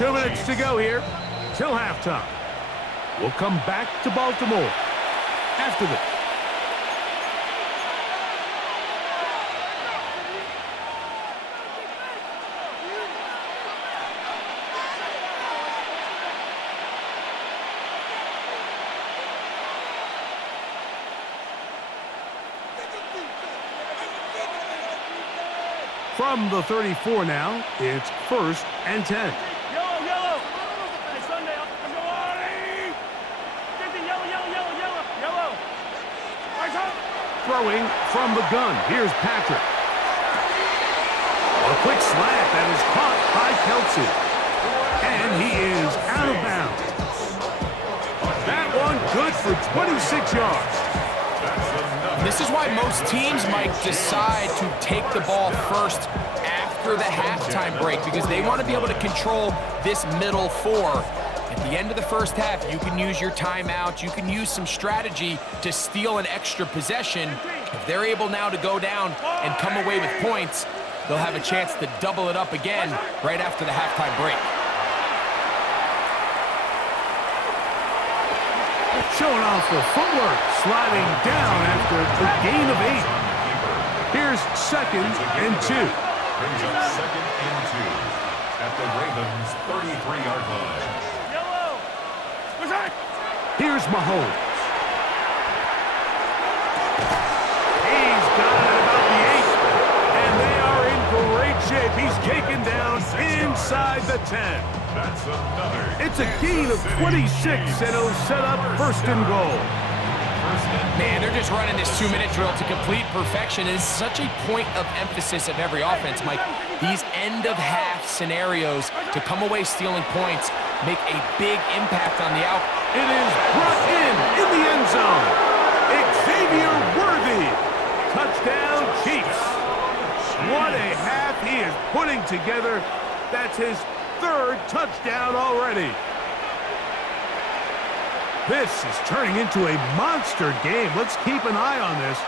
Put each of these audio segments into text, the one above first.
2 minutes to go here till halftime. We'll come back to Baltimore after this. From the 34 now, it's 1st and 10. Yellow. Hey, Sunday. Yellow. Throwing from the gun. Here's Patrick. A quick slant that is caught by Kelsey. And he is out of bounds. That one good for 26 yards. This is why most teams might decide to take the ball first after the halftime break, because they want to be able to control this middle four. At the end of the first half, you can use your timeout, you can use some strategy to steal an extra possession. If they're able now to go down and come away with points, they'll have a chance to double it up again right after the halftime break. Showing off the footwork, sliding down after a gain of 8. Here's 2nd and 2. Brings up 2nd and 2 at the Ravens' 33-yard line. Here's Mahomes. He's got it at about the 8. And they are in great shape. He's taken down inside the 10. That's another. It's a gain of 26, and it'll set up 1st and goal. Man, they're just running this 2-minute drill to complete perfection. It's such a point of emphasis of every offense, Mike. These end-of-half scenarios to come away stealing points make a big impact on the out. It is brought in the end zone. Xavier Worthy. Touchdown, Chiefs. What a half he is putting together. That's his 3rd touchdown already. This is turning into a monster game. Let's keep an eye on this.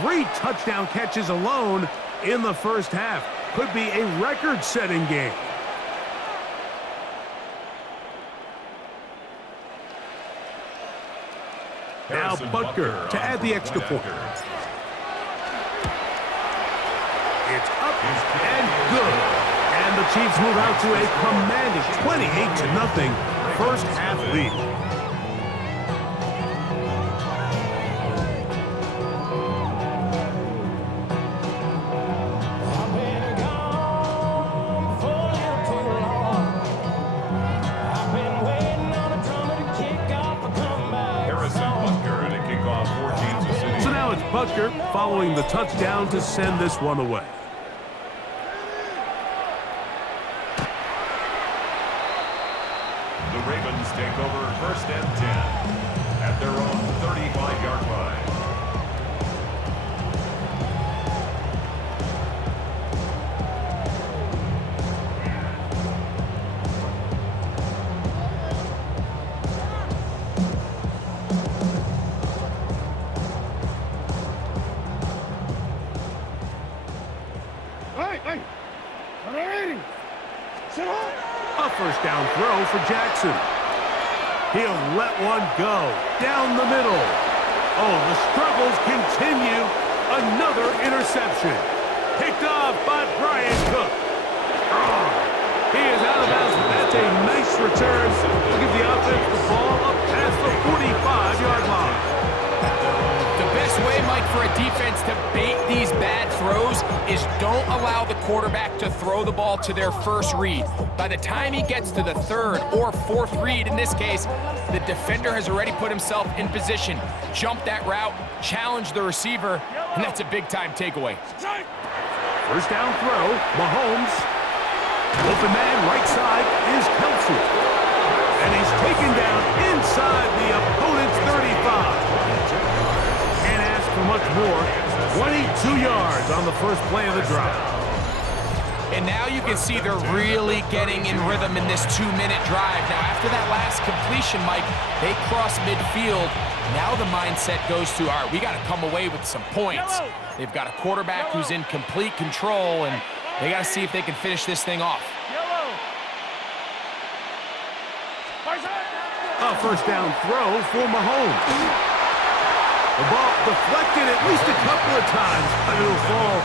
3 touchdown catches alone in the first half. Could be a record-setting game. Now Butker to add the extra point. It's up and good. And the Chiefs move out to a commanding 28-0 first half lead. Butker following the touchdown to send this one away. The Ravens take over 1st and 10 at their own 35-yard line. A 1st down throw for Jackson. He'll let one go down the middle. Oh, the struggles continue. Another interception. Picked off by Brian Cook. Oh, he is out of bounds, but that's a nice return. We'll give the offense the ball up past the 45-yard line. The best way, Mike, for a defense to bait these bad throws is don't allow the quarterback to throw the ball to their first read. By the time he gets to the 3rd or 4th read, in this case, the defender has already put himself in position, jump that route, challenge the receiver, and that's a big-time takeaway. 1st down throw, Mahomes. Open man, right side is Kelsey. And he's taken down inside the opponent's 35. Can't ask for much more. 22 yards on the first play of the drive. And now you can see they're really getting in rhythm in this 2-minute drive. Now, after that last completion, Mike, they cross midfield. Now the mindset goes to, all right, we got to come away with some points. They've got a quarterback who's in complete control, and they got to see if they can finish this thing off. A first down throw for Mahomes. The ball deflected at least a couple of times, but it'll fall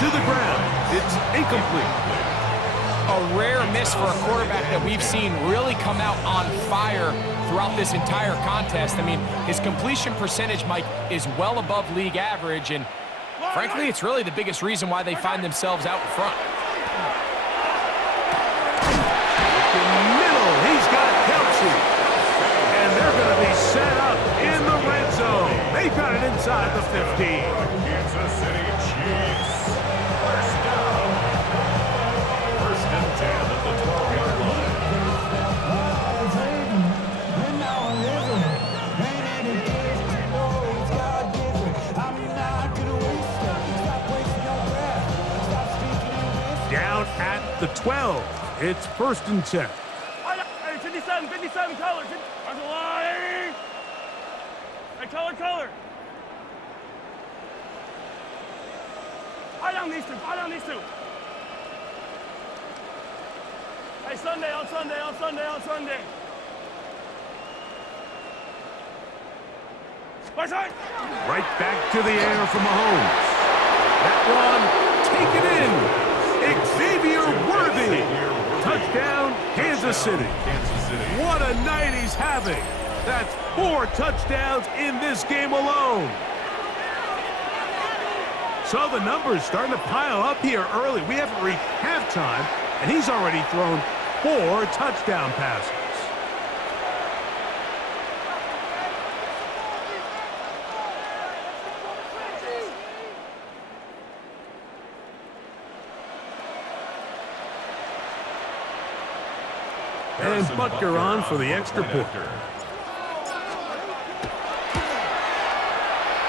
to the ground. It's incomplete. A rare miss for a quarterback that we've seen really come out on fire throughout this entire contest. I mean, his completion percentage, Mike, is well above league average, and frankly, it's really the biggest reason why they find themselves out in front. In the middle, he's got Kelsey. And they're going to be set up in the red zone. They've got it inside the 15. Kansas City Chiefs. First down. First and 10 at the 12-yard line. Down at the 12. It's first and 10. Hey, 57 colors. There's a line. Hey, color. Eye down these two. Hey, Sunday. Right back to the air for Mahomes. That one taken in. Xavier Worthy. Touchdown, Kansas City. What a night he's having. That's 4 touchdowns in this game alone. So the numbers starting to pile up here early. We haven't reached halftime, and he's already thrown 4 touchdown passes. And Butker on for the extra point.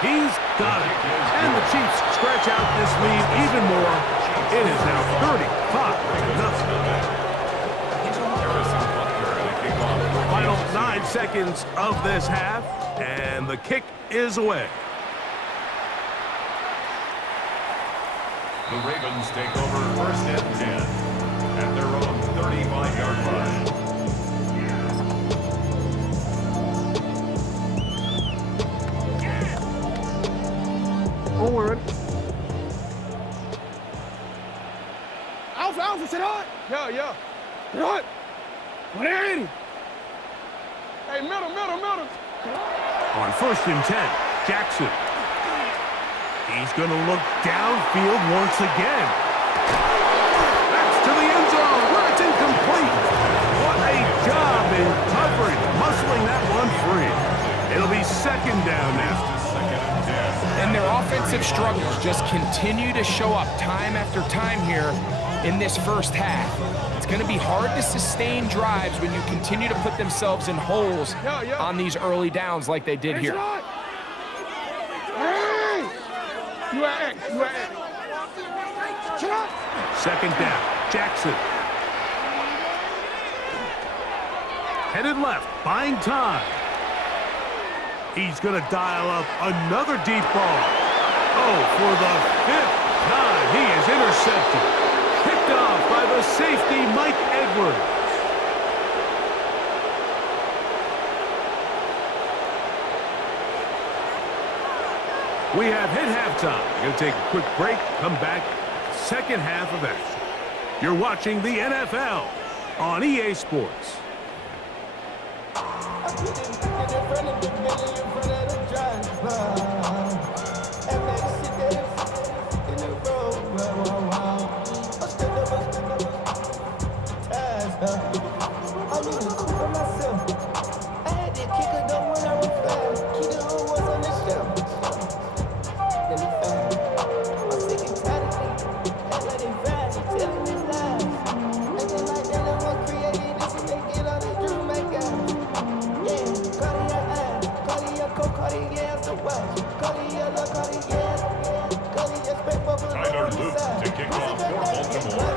He's got it. And the Chiefs stretch out this lead even more. It is now 35-0. Final 9 seconds of this half, and the kick is away. The Ravens take over first and 10 at their own 35-yard line. Forward. Alpha, sit hard. Yeah. Sit hard. What are you? Hey, middle. On first and 10, Jackson. He's going to look downfield once again. That's to the end zone where it's incomplete. What a job in coverage, muscling that one free. It'll be second down now. And their offensive struggles just continue to show up time after time here in this first half. It's going to be hard to sustain drives when you continue to put themselves in holes on these early downs like they did here. Hey! You are X. Second down, Jackson. Headed left, buying time. He's going to dial up another deep ball. Oh, for the 5th time, he is intercepted. Picked off by the safety, Mike Edwards. We have hit halftime. Going to take a quick break, come back, second half of action. You're watching the NFL on EA Sports.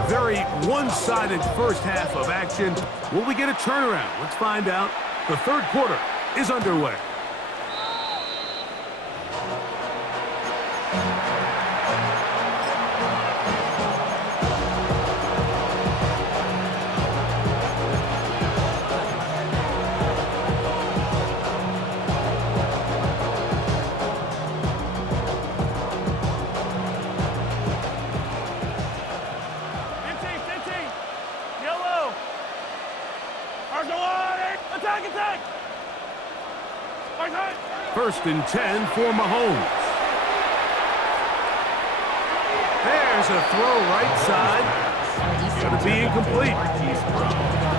Very one-sided first half of action. Will we get a turnaround? Let's find out. The third quarter is underway. Attack! First and 10 for Mahomes. There's a throw right side. Going to be incomplete.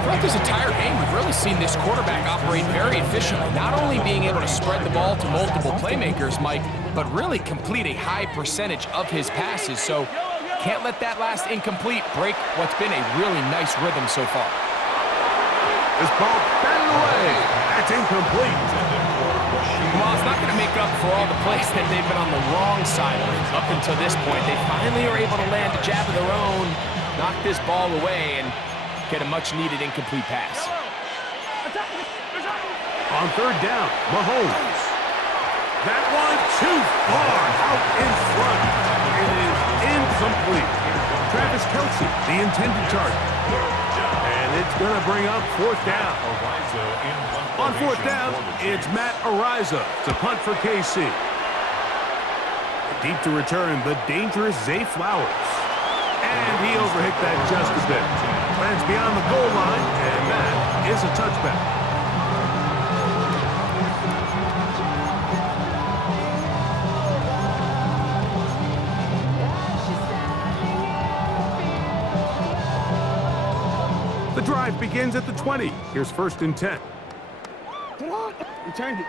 Throughout this entire game, we've really seen this quarterback operate very efficiently, not only being able to spread the ball to multiple playmakers, Mike, but really complete a high percentage of his passes. So can't let that last incomplete break what's been a really nice rhythm so far. This ball batted away. That's incomplete. Well, it's not going to make up for all the plays that they've been on the wrong side of up until this point. They finally are able to land a jab of their own, knock this ball away, and get a much-needed incomplete pass. On third down, Mahomes. That one too far out in front. It is incomplete. Travis Kelce, the intended target. And it's going to bring up fourth down. On fourth down, it's Matt Ariza to punt for KC. Deep to return, the dangerous Zay Flowers. And he overhit that just a bit. Lands beyond the goal line, and that is a touchback. The drive begins at the 20. Here's first and 10. Come on! Return it.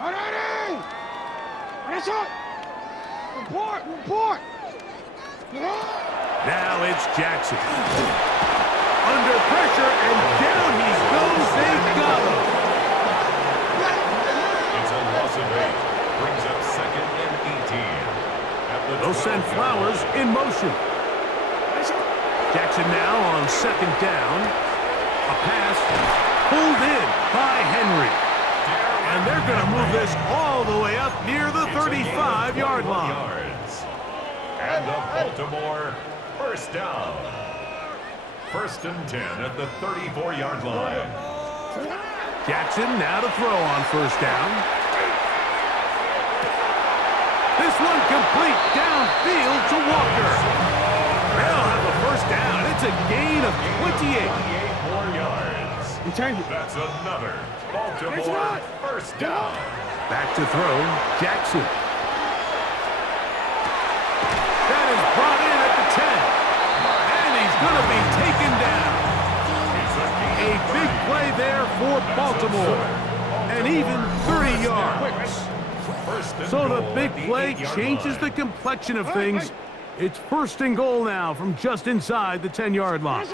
Ready! That's it! Report! Now it's Jackson. Under pressure, and down he goes. They got him. It's a loss of 8. Brings up second and 18. They'll send Flowers in motion. Jackson now on second down. A pass pulled in by Henry. And they're going to move this all the way up near the 35-yard line. And the Baltimore first down. First and 10 at the 34-yard line. Jackson now to throw on first down. This one complete downfield to Walker. They'll have a first down. It's a gain of 28. 4 yards. That's another Baltimore first down. Back to throw, Jackson. That is brought in at the 10. And he's going to be taken down. A big play there for Baltimore. And even 30 yards. So the big play changes the complexion of things. It's first and goal now from just inside the 10-yard line.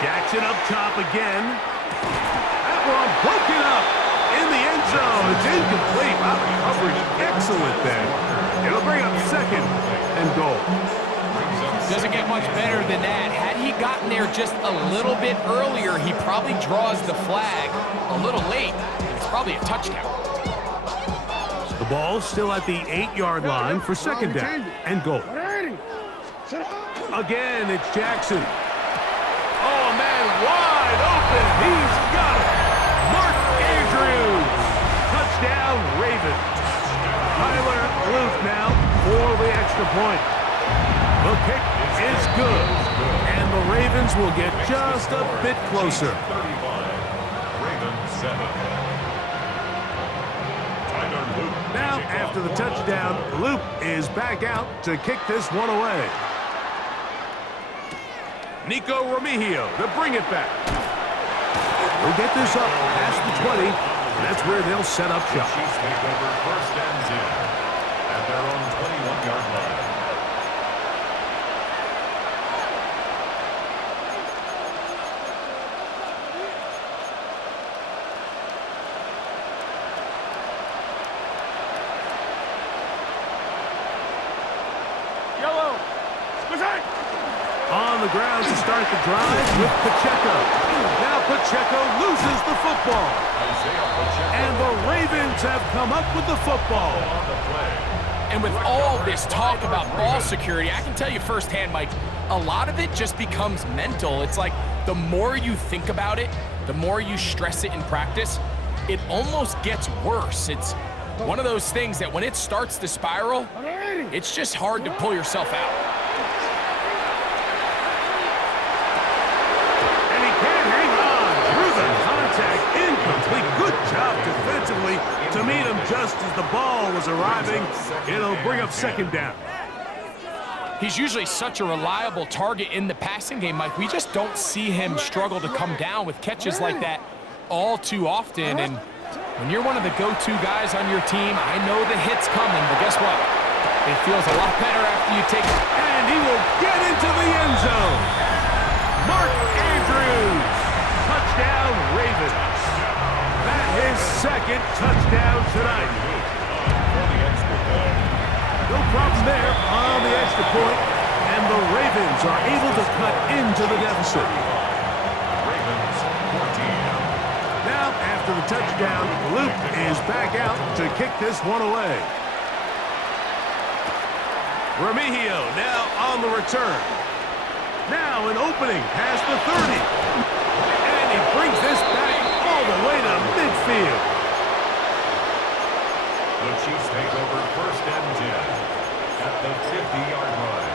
Jackson up top again. That one broken up in the end zone. It's incomplete. Wow, the coverage excellent there. It'll bring up second and goal. Doesn't get much better than that. Had he gotten there just a little bit earlier, he probably draws the flag a little late. It's probably a touchdown. The ball's still at the 8-yard line for second down and goal. Again, it's Jackson. Oh, man, wide open. He's got it. Mark Andrews. Touchdown, Ravens. Tyler Luke now for the extra point. The kick is good. And the Ravens will get just a bit closer. 35. Ravens 7. Now, after the touchdown, Luke is back out to kick this one away. Nico Remigio to bring it back. We'll get this up past the 20, and that's where they'll set up shop. Chiefs take over first and 10 at their own 21-yard line. On the ground to start the drive with Pacheco. Now Pacheco loses the football. And the Ravens have come up with the football. And with all this talk about ball security, I can tell you firsthand, Mike, a lot of it just becomes mental. It's like the more you think about it, the more you stress it in practice, it almost gets worse. It's one of those things that when it starts to spiral, it's just hard to pull yourself out. as the ball was arriving. It'll bring up second down. He's usually such a reliable target in the passing game, Mike. We just don't see him struggle to come down with catches like that all too often. And when you're one of the go-to guys on your team, I know the hit's coming, but guess what? It feels a lot better after you take it. And he will get into the end zone. Mark Andrews, touchdown Ravens. That his second touchdown tonight. No problem there on the extra point, and the Ravens are able to cut into the deficit. Ravens 14. Now, after the touchdown, Luke is back out to kick this one away. Remigio now on the return. Now an opening past the 30. And he brings this back all the way to midfield. The Chiefs take over first and 10 at the 50-yard line.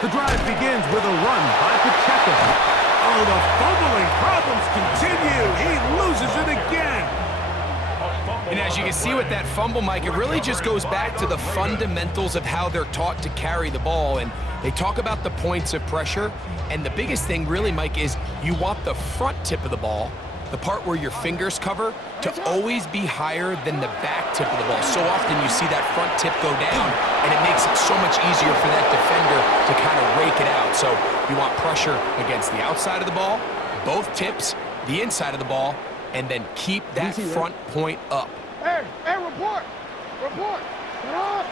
The drive begins with a run by Pacheco. Oh, the fumbling problems continue. He loses it again. And as you can see with that fumble, Mike, it really just goes back to the fundamentals of how they're taught to carry the ball. And they talk about the points of pressure. And the biggest thing really, Mike, is you want the front tip of the ball, the part where your fingers cover, to always be higher than the back tip of the ball. So often you see that front tip go down, and it makes it so much easier for that defender to kind of rake it out. So you want pressure against the outside of the ball, both tips, the inside of the ball, and then keep that front point up. Hey, report! Report! Get up!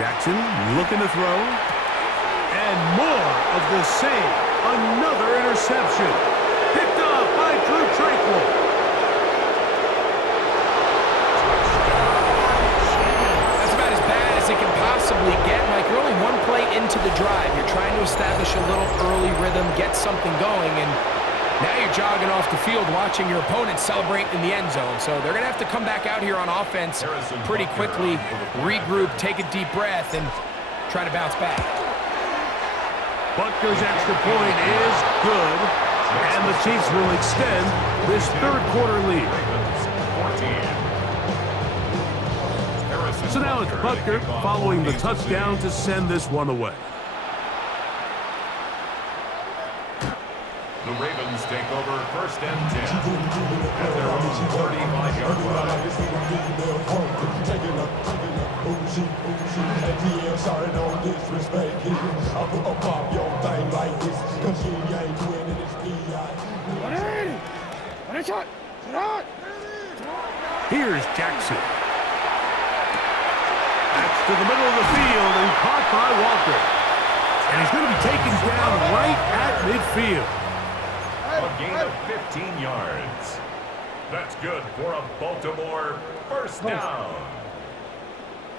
Jackson looking to throw. And more of the same. Another interception. Picked off by Drew Tranquil. That's about as bad as it can possibly get. Like, you're only one play into the drive. You're trying to establish a little early rhythm, get something going, and now you're jogging off the field watching your opponent celebrate in the end zone. So they're going to have to come back out here on offense pretty quickly, regroup, take a deep breath, and try to bounce back. Butker's extra point is good, and the Chiefs will extend this third quarter lead. So now it's Butker following the touchdown to send this one away. The Ravens take over first and 10 at their own 35-yard Here's Jackson. That's to the middle of the field and caught by Walker. And he's going to be taken down right at midfield. A gain of 15 yards. That's good for a Baltimore first down.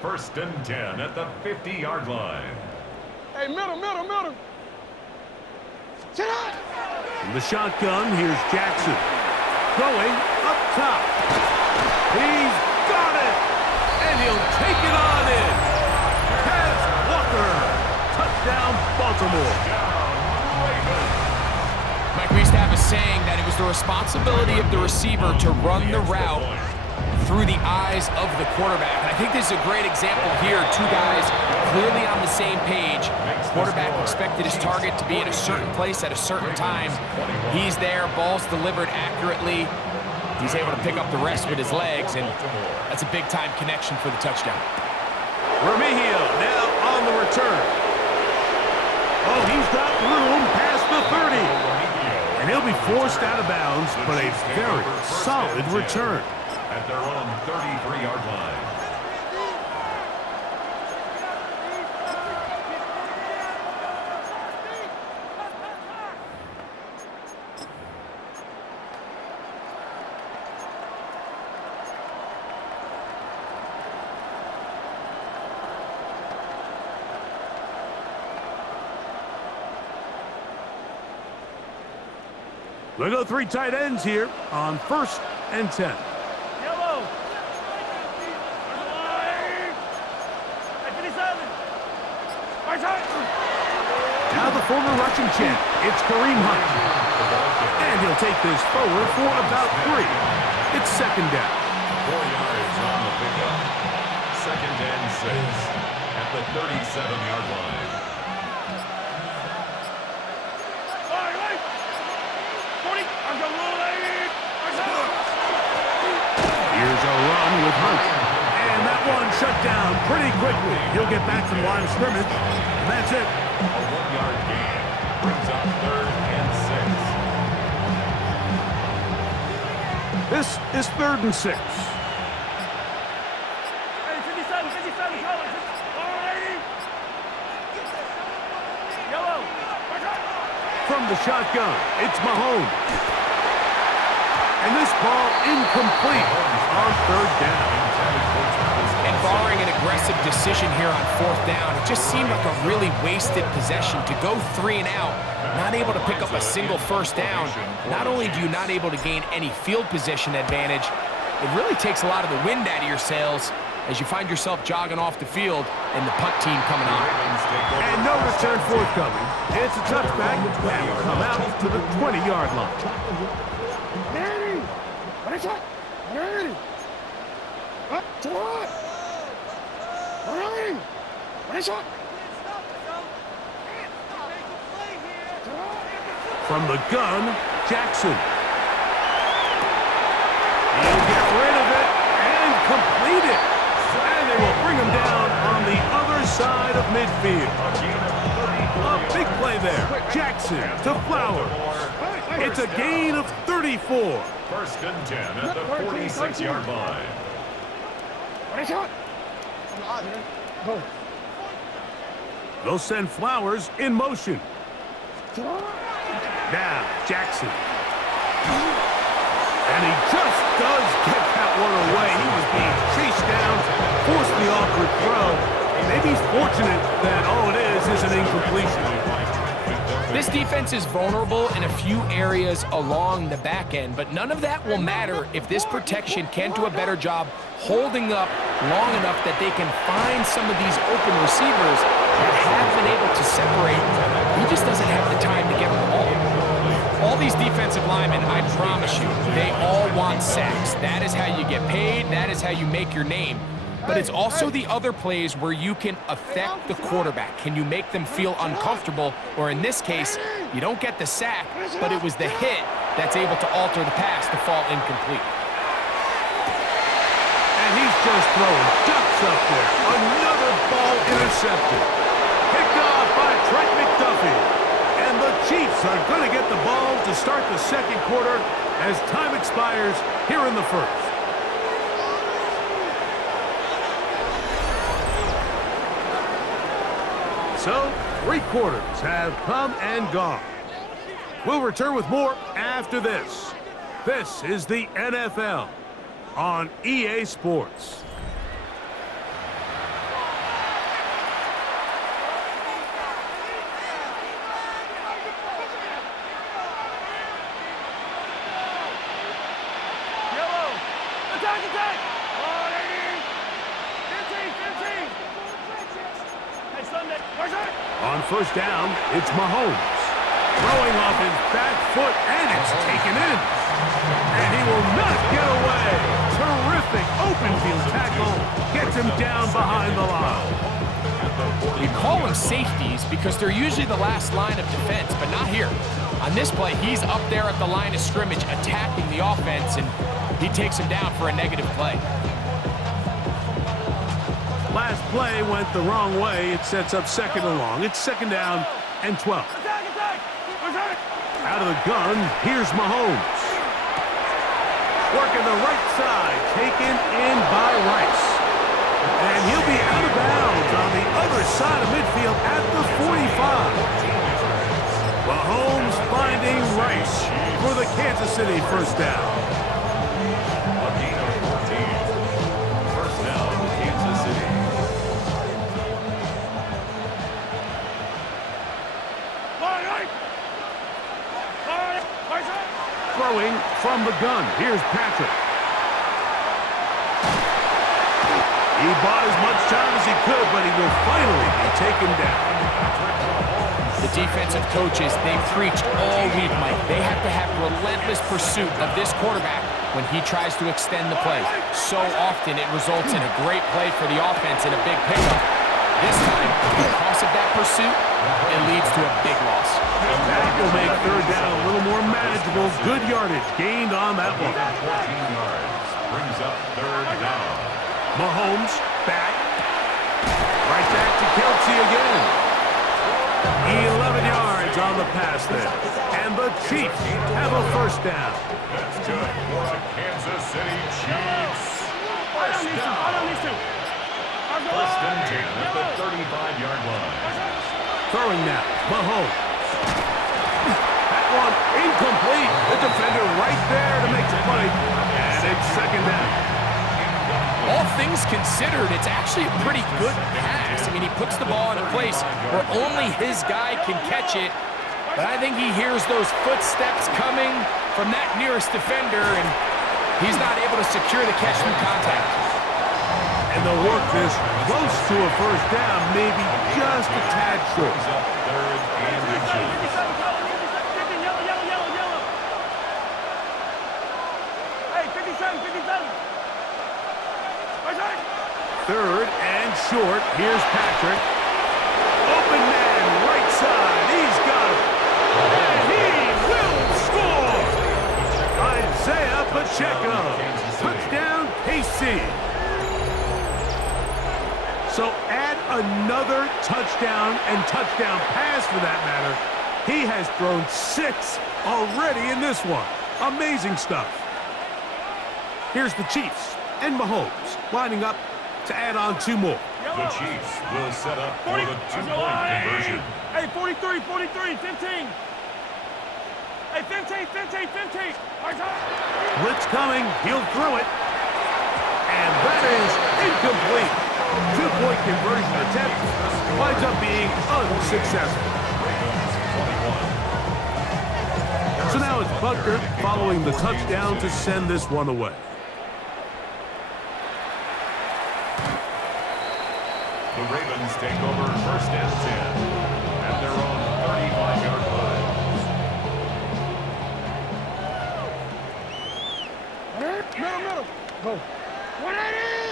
First and 10 at the 50-yard line. Hey, middle. Sit out! In the shotgun, here's Jackson. Going up top. He's got it! And he'll take it on in. Has Walker. Touchdown, Baltimore. Mike, we used to have a saying that it was the responsibility of the receiver to run the route through the eyes of the quarterback. And I think this is a great example here. Two guys clearly on the same page. Quarterback expected his target to be in a certain place at a certain time. He's there, ball's delivered accurately. He's able to pick up the rest with his legs, and that's a big-time connection for the touchdown. Remigio now on the return. Oh, he's got room past the 30. And he'll be forced out of bounds, but a very solid return. At their own 33-yard line. They go 3 tight ends here on 1st and 10. Yellow. Now the former Russian champ, it's Kareem Hunt. And he'll take this forward for about 3. It's 2nd down. 4 yards on the pickup. 2nd and 6 at the 37-yard line. Here's a run with Hunt. And that one shut down pretty quickly. He'll get back to the line of scrimmage. And that's it. A 1-yard gain brings up 3rd and 6. This is 3rd and 6. From the shotgun, it's Mahomes. And this ball incomplete on 3rd down. And barring an aggressive decision here on 4th down, it just seemed like a really wasted possession to go 3 and out, not able to pick up a single 1st down. Not only do you not able to gain any field position advantage, it really takes a lot of the wind out of your sails as you find yourself jogging off the field and the punt team coming on. And no return forthcoming. It's a touchback and will come out to the 20-yard line. From the gun, Jackson. He'll get rid of it and complete it. And they will bring him down on the other side of midfield. A big play there. Jackson to Flowers. It's a gain of 34. 1st and 10 at the 46-yard line. They'll send Flowers in motion. Now, Jackson. And he just does get that one away. He was being chased down, forced the awkward throw. And maybe he's fortunate that all it is an incompletion. This defense is vulnerable in a few areas along the back end, but none of that will matter if this protection can't do a better job holding up long enough that they can find some of these open receivers that have been able to separate. He just doesn't have the time to get them all. All these defensive linemen, I promise you, they all want sacks. That is how you get paid. That is how you make your name. But it's also the other plays where you can affect the quarterback. Can you make them feel uncomfortable? Or in this case, you don't get the sack, but it was the hit that's able to alter the pass to fall incomplete. And he's just throwing ducks up there. Another ball intercepted. Picked off by Trent McDuffie. And the Chiefs are going to get the ball to start the 2nd quarter as time expires here in the 1st. So, 3 quarters have come and gone. We'll return with more after this. This is the NFL on EA Sports. Yellow. Attack. On 1st down, it's Mahomes. Throwing off his back foot, and it's taken in. And he will not get away. Terrific open field tackle. Gets him down behind the line. We call them safeties because they're usually the last line of defense, but not here. On this play, he's up there at the line of scrimmage attacking the offense, and he takes him down for a negative play. Last play went the wrong way. It sets up 2nd and long. It's 2nd down and 12. Out of the gun, here's Mahomes. Working the right side, taken in by Rice. And he'll be out of bounds on the other side of midfield at the 45. Mahomes finding Rice for the Kansas City 1st down. A gain of 14. 1st down, Kansas City. Throwing from the gun. Here's Patrick. He bought as much time as he could, but he will finally be taken down. The defensive coaches, they preach all week, Mike. They have to have relentless pursuit of this quarterback when he tries to extend the play. So often it results in a great play for the offense and a big pickup. This time, because of that pursuit, it leads to a big loss. That will make third down a little more manageable. Good yardage gained on that one. 14 yards brings up third down. Mahomes back. Right back to Kelsey again. 11 yards on the pass there. And the Chiefs have a first down. That's good for the Kansas City Chiefs. First down. First and 10 at the 35-yard line. Throwing now. Mahomes. That one incomplete. The defender right there to make the play. And it's second down. All things considered, it's actually a pretty good pass. I mean, he puts the ball in a place where only his guy can catch it. But I think he hears those footsteps coming from that nearest defender, and he's not able to secure the catch through contact. And the work is close to a first down, maybe just a tad short. Third and inches. Hey, 57, 57. Third and short. Here's Patrick. Open man, right side. He's got it. And he will score. Isaiah Pacheco. Touchdown, KC. So add another touchdown and touchdown pass for that matter. He has thrown 6 already in this one. Amazing stuff. Here's the Chiefs and Mahomes lining up to add on 2 more. The Chiefs will set up for the 2-point conversion. Hey, 43, 43, 15. Hey, 15, 15, 15. Blitz coming. He'll throw it. And that is incomplete. 2-point conversion attempt winds up being unsuccessful. So now it's Butker following the touchdown to send this one away. The Ravens take over first and 10 at their own 35-yard line. Middle. Go.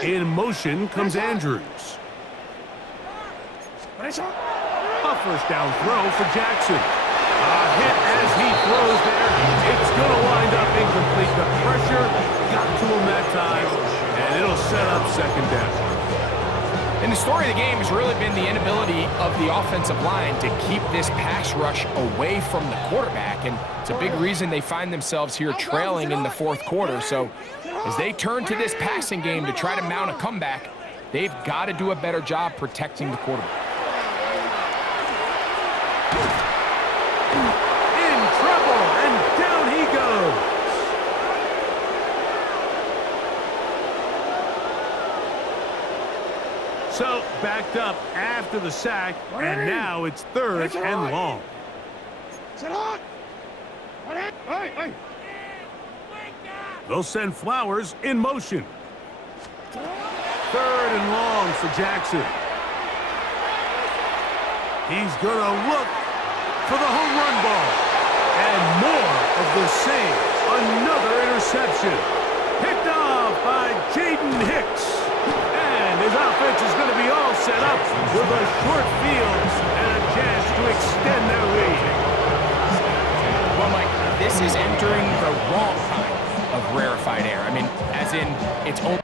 In motion comes Andrews. A first down throw for Jackson. A hit as he throws there. It's going to wind up incomplete. The pressure got to him that time, and it'll set up second down. And the story of the game has really been the inability of the offensive line to keep this pass rush away from the quarterback. And it's a big reason they find themselves here trailing in the fourth quarter. So as they turn to this passing game to try to mount a comeback, they've got to do a better job protecting the quarterback. In trouble, and down he goes. So, backed up after the sack, and now it's third and long. They'll send Flowers in motion. Third and long for Jackson. He's going to look for the home run ball. And more of the same. Another interception. Picked off by Jaden Hicks. And his offense is going to be all set up with a short field and a chance to extend their lead. Well, Mike, this is entering the wrong kind of rarefied air. I mean, as in, it's only